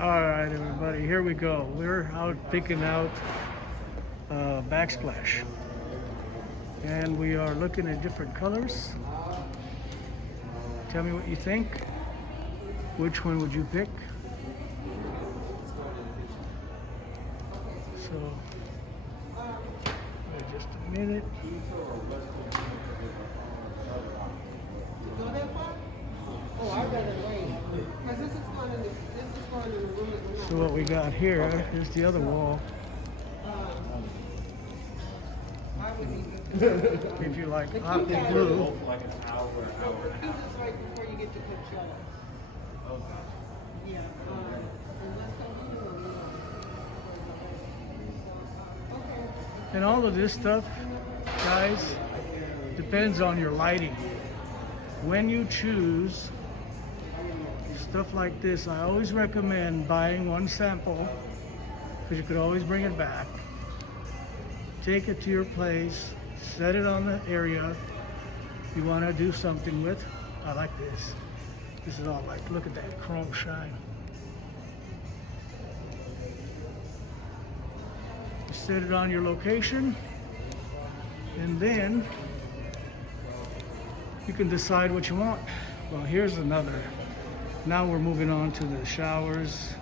All right, everybody, here we go. We're out picking out backsplash, and we are looking at different colors. Tell me what you think. Which one would you pick? So, wait just a minute. So what we got here is the other wall. If you like hot blue. And all of this stuff, guys, depends on your lighting. When you choose stuff like this, I always recommend buying one sample, because you could always bring it back. Take it to your place, set it on the area you want to do something with. I like this. This is all like, look at that chrome shine. You set it on your location, and then you can decide what you want. Well, here's another. Now we're moving on to the showers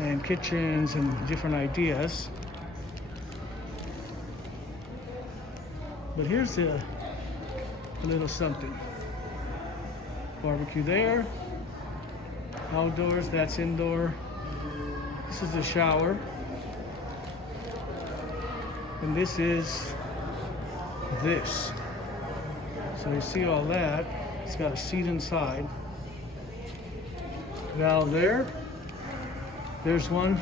and kitchens and different ideas. But here's a little something. Barbecue there. Outdoors, that's indoor. This is the shower. And this is this. So you see all that. It's got a seat inside. Valve there. There's one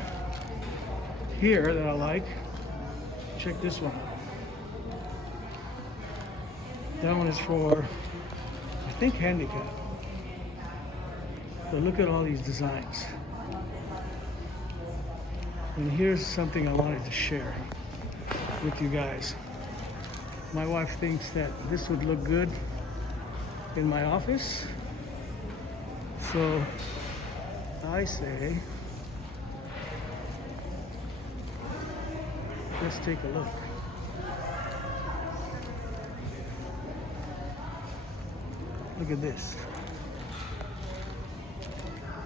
here that I like. Check this one out. That one is for, I think, handicap. But look at all these designs. And here's something I wanted to share with you guys. My wife thinks that this would look good in my office. So I say, let's take a look. Look at this.